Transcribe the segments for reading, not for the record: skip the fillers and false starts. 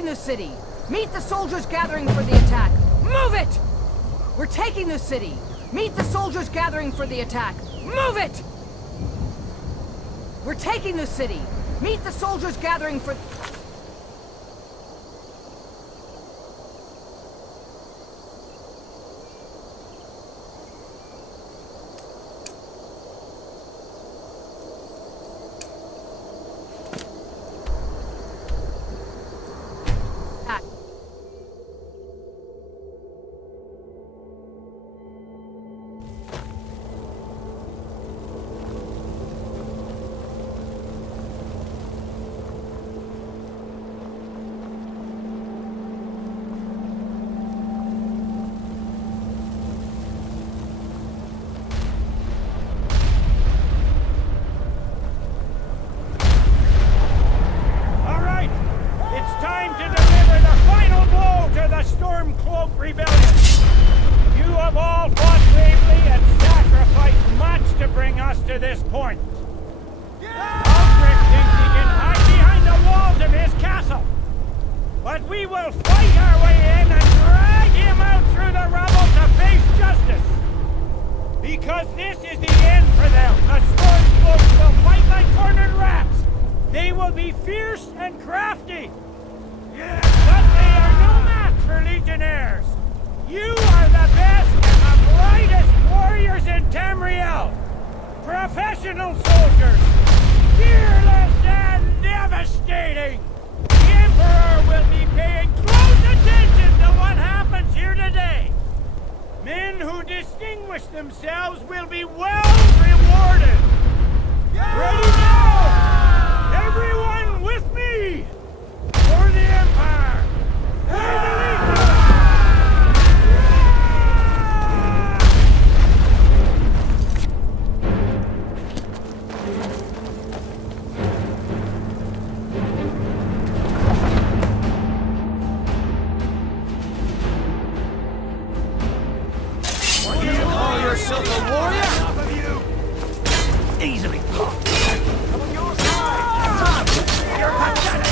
taking the city! Meet the soldiers gathering for the attack! Move it! We're taking the city! Meet the soldiers gathering for the attack! Move it! We're taking the city! Meet the soldiers gathering for... Stormcloak rebellion! You have all fought bravely and sacrificed much to bring us to this point. Ulfric thinks he can hide behind the walls of his castle. But we will fight our way in and drag him out through the rubble to face justice. Because this is the end for them. The Stormcloaks will fight like cornered rats. They will be fierce and crafty. But they are no match for legionnaires. You are the best and the brightest warriors in Tamriel. Professional soldiers. Fearless and devastating. The Emperor will be paying close attention to what happens here today. Men who distinguish themselves will be well rewarded. Ready now! Everyone with me! For the Empire! For the Legion! Do you call yourself a warrior? Easily. I'm on your side! You're pathetic!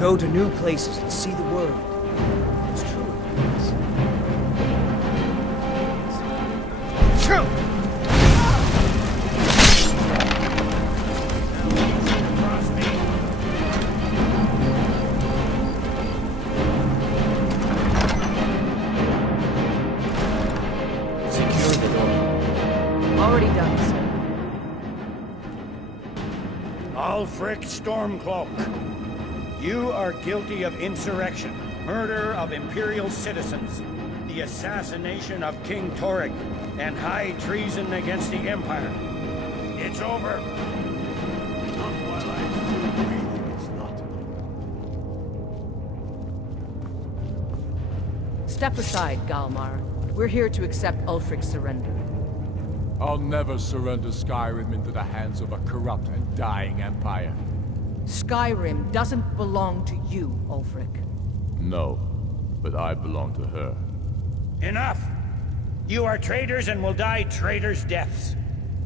Go to new places and see the world. It's true. Secure the door. Already done, sir. Ulfric Stormcloak. You are guilty of insurrection, murder of Imperial citizens, the assassination of King Torrig, and high treason against the Empire. It's over. Not while I still breathe, it's not. Step aside, Galmar. We're here to accept Ulfric's surrender. I'll never surrender Skyrim into the hands of a corrupt and dying empire. Skyrim doesn't belong to you, Ulfric. No, but I belong to her. Enough! You are traitors and will die traitors' deaths.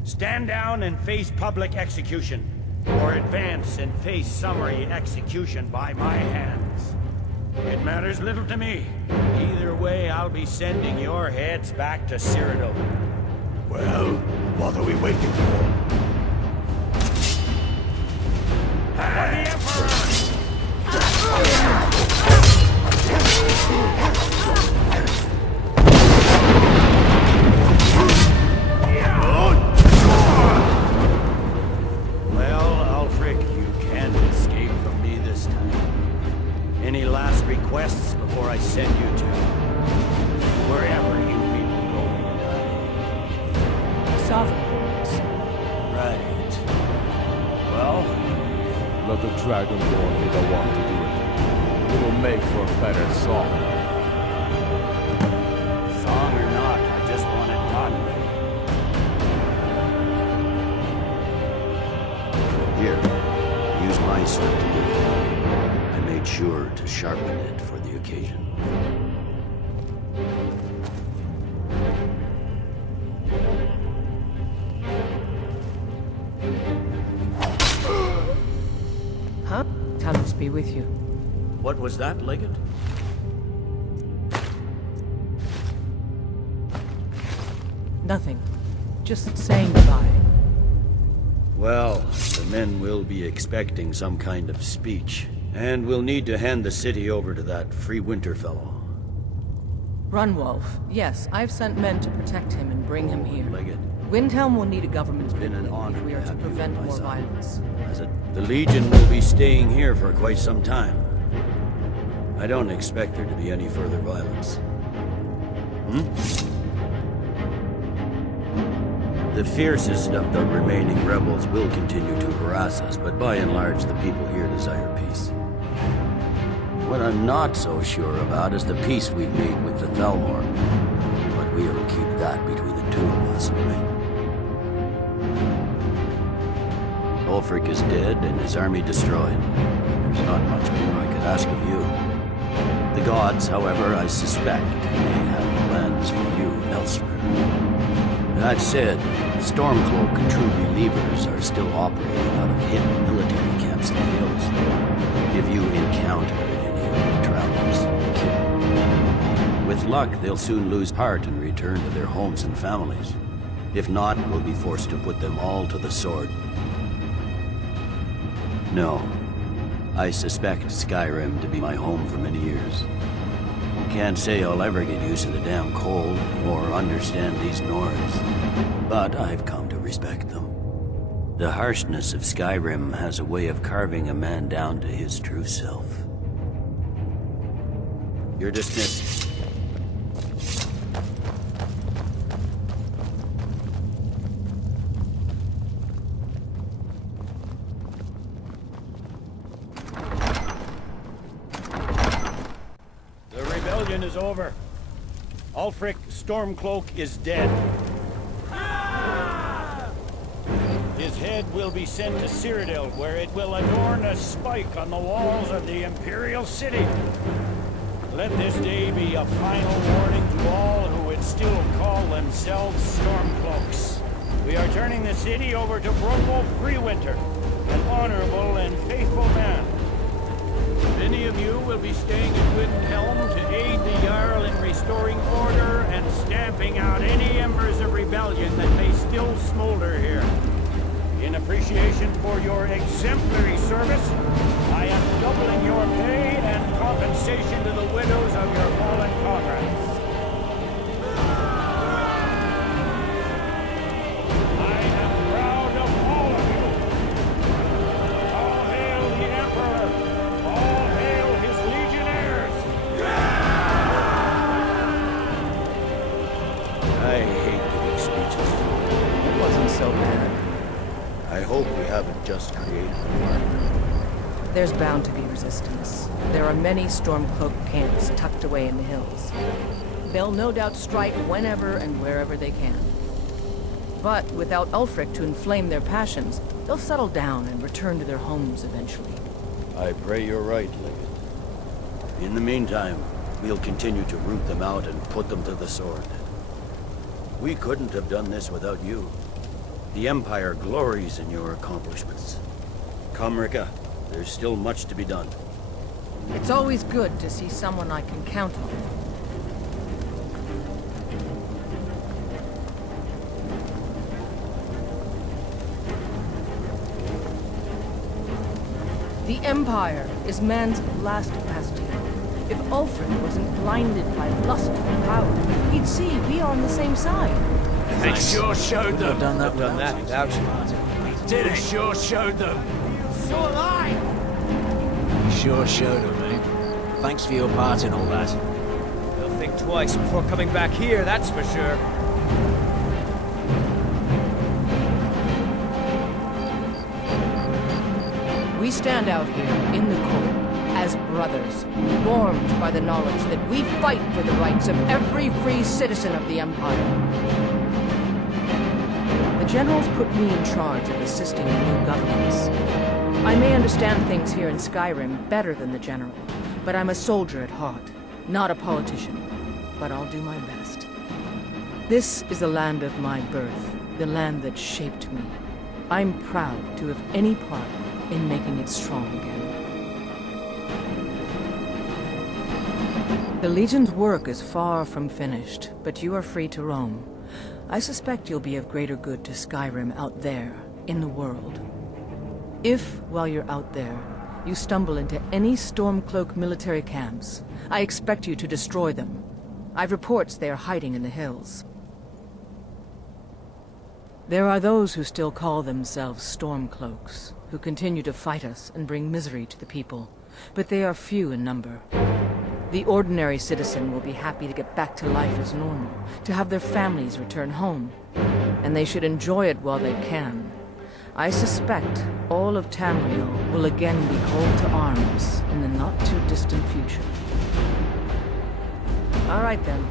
Stand down and face public execution, or advance and face summary execution by my hands. It matters little to me. Either way, I'll be sending your heads back to Cyrodiil. Well, what are we waiting for? For the Emperor! Well, Ulfric, you can't escape from me this time. Any last requests before I send you to wherever you people go to die? Sovereigns. Right. Well, Let the Dragonborn be the one to do it. It'll make for a better song. song or not, I just want it done. Here, use my sword to do it. I made sure to sharpen it for the occasion. Huh? Thomas be with you. What was that, Legate? Nothing. Just saying goodbye. Well, the men will be expecting some kind of speech, and we'll need to hand the city over to that free winter fellow. Runwolf. Yes, I've sent men to protect him and bring him here. Legate, Windhelm will need a government been an honor if we are to have you prevent on my more side. violence. As the Legion will be staying here for quite some time. I don't expect there to be any further violence. The fiercest of the remaining rebels will continue to harass us, but by and large, the people here desire peace. What I'm not so sure about is the peace we've made with the Thalmor. But we'll keep that between the two of us, right? Ulfric is dead and his army destroyed. There's not much more I could ask of you. The gods, however, I suspect, may have plans for you elsewhere. That said, Stormcloak and true believers are still operating out of hidden military camps in the hills. If you encounter any of your travelers, kill them. With luck, they'll soon lose heart and return to their homes and families. If not, we'll be forced to put them all to the sword. No. I suspect Skyrim to be my home for many years. Can't say I'll ever get used to the damn cold or understand these Nords, but I've come to respect them. The harshness of Skyrim has a way of carving a man down to his true self. You're dismissed. Is over. Ulfric Stormcloak is dead. His head will be sent to Cyrodiil, where it will adorn a spike on the walls of the Imperial City. Let this day be a final warning to all who would still call themselves Stormcloaks. We are turning the city over to Brunwolf Freewinter, an honorable and faithful man. Many of you will be staying in Windhelm to aid the Jarl in restoring order and stamping out any embers of rebellion that may still smolder here. In appreciation for your exemplary service, I am doubling your pay and compensation to the widows of your fallen comrades. I am proud of all of you. All hail the Emperor! All hail his legionnaires! I hate giving speeches. It wasn't so bad. I hope we haven't just created a martyr. There's bound to be resistance. There are many Stormcloak camps tucked away in the hills. They'll no doubt strike whenever and wherever they can. But without Ulfric to inflame their passions, they'll settle down and return to their homes eventually. I pray you're right, Legate. In the meantime, we'll continue to root them out and put them to the sword. We couldn't have done this without you. The Empire glories in your accomplishments. Come, Rika. There's still much to be done. It's always good to see someone I can count on. The Empire is man's last bastion. If Ulfric wasn't blinded by lust for power, he'd see we are on the same side. They sure showed them. I've done that without you, Martin. Did it? Sure showed them. So alive! You sure showed them, mate. Thanks for your part in all that. They'll think twice before coming back here, that's for sure. We stand out here in the cold as brothers, warmed by the knowledge that we fight for the rights of every free citizen of the Empire. The generals put me in charge of assisting the new governments. I may understand things here in Skyrim better than the general, but I'm a soldier at heart, not a politician. But I'll do my best. This is the land of my birth, the land that shaped me. I'm proud to have any part in making it strong again. The Legion's work is far from finished, but you are free to roam. I suspect you'll be of greater good to Skyrim out there, in the world. If, while you're out there, you stumble into any Stormcloak military camps, I expect you to destroy them. I've reports they are hiding in the hills. There are those who still call themselves Stormcloaks, who continue to fight us and bring misery to the people, but they are few in number. The ordinary citizen will be happy to get back to life as normal, to have their families return home, and they should enjoy it while they can. I suspect all of Tamriel will again be called to arms in the not-too-distant future. All right, then.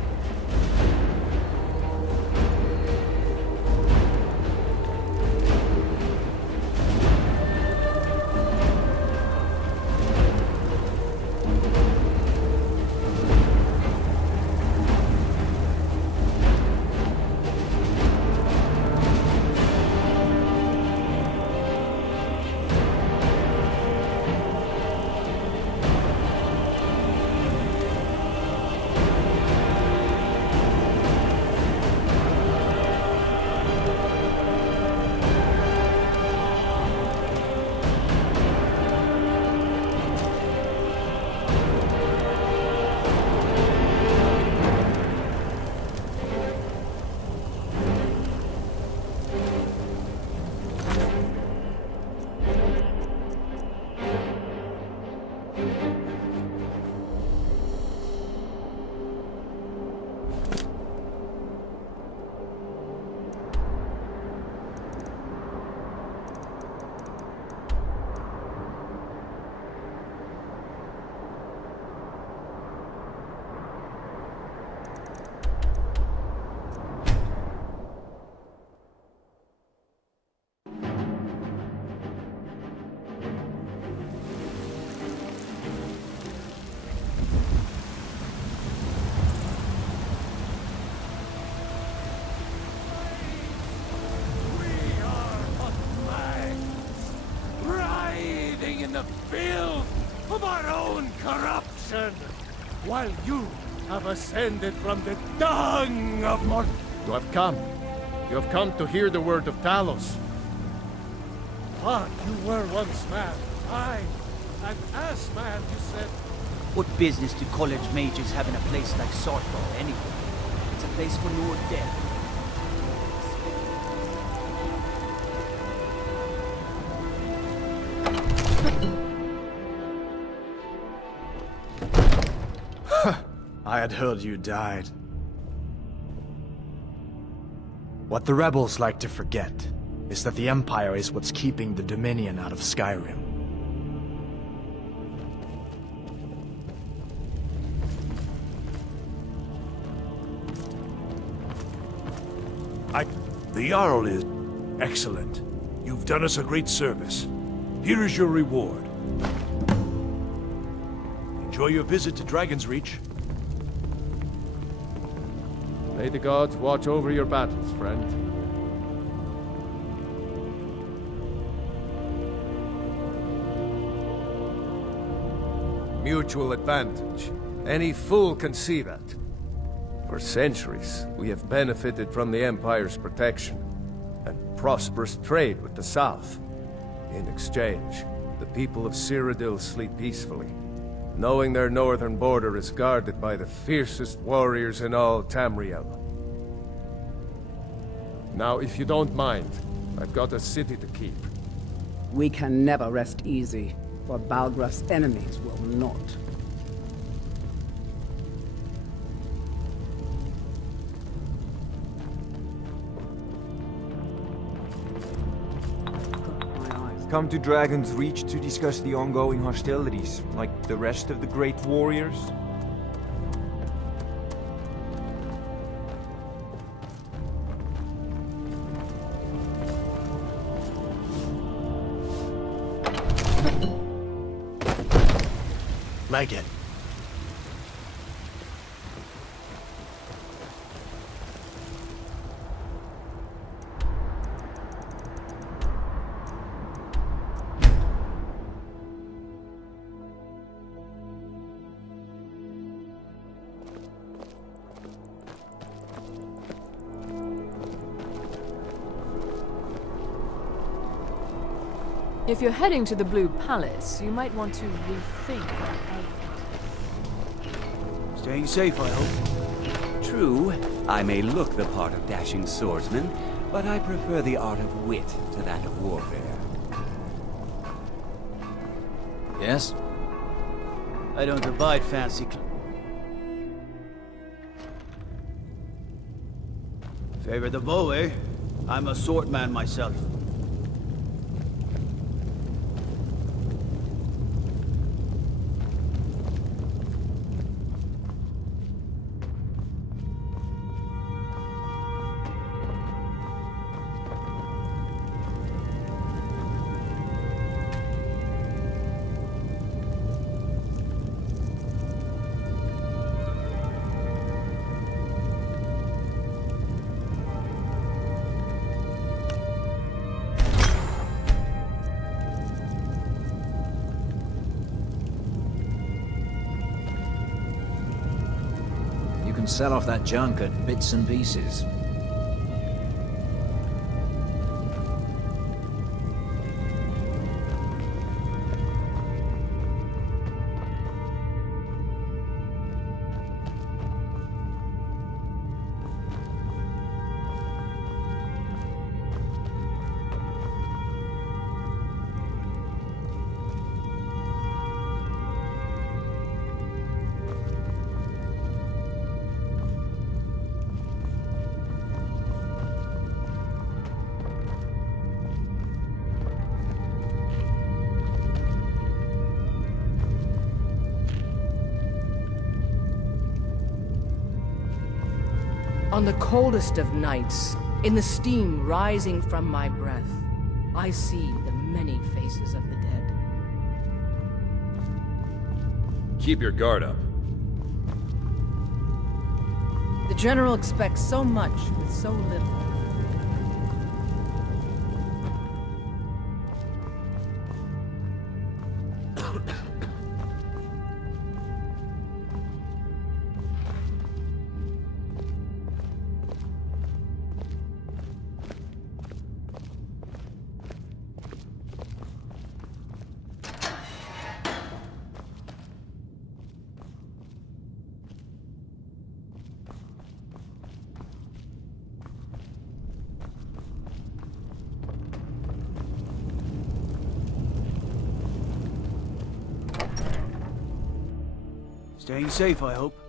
Of our own corruption, while you have ascended from the dung of Mord. You have come. You have come to hear the word of Talos. But you were once man, aye, and as man you said. What business do college mages have in a place like Swordfall anyway? It's a place for Lord Death. I had heard you died. What the rebels like to forget is that the Empire is what's keeping the Dominion out of Skyrim. The Jarl is excellent. You've done us a great service. Here is your reward. Enjoy your visit to Dragon's Reach. May the gods watch over your battles, friend. Mutual advantage. Any fool can see that. For centuries, we have benefited from the Empire's protection and prosperous trade with the South. In exchange, the people of Cyrodiil sleep peacefully, knowing their northern border is guarded by the fiercest warriors in all Tamriel. Now, if you don't mind, I've got a city to keep. We can never rest easy, for Balgraf's enemies will not. Come to Dragon's Reach to discuss the ongoing hostilities, like the rest of the great warriors? Make it. If you're heading to the Blue Palace, you might want to rethink that outfit. Staying safe, I hope. True, I may look the part of dashing swordsman, but I prefer the art of wit to that of warfare. Yes? I don't abide fancy Favor the bow, eh? I'm a swordman myself. Sell off that junk at bits and pieces. On the coldest of nights, in the steam rising from my breath, I see the many faces of the dead. Keep your guard up. The General expects so much with so little. Staying safe, I hope.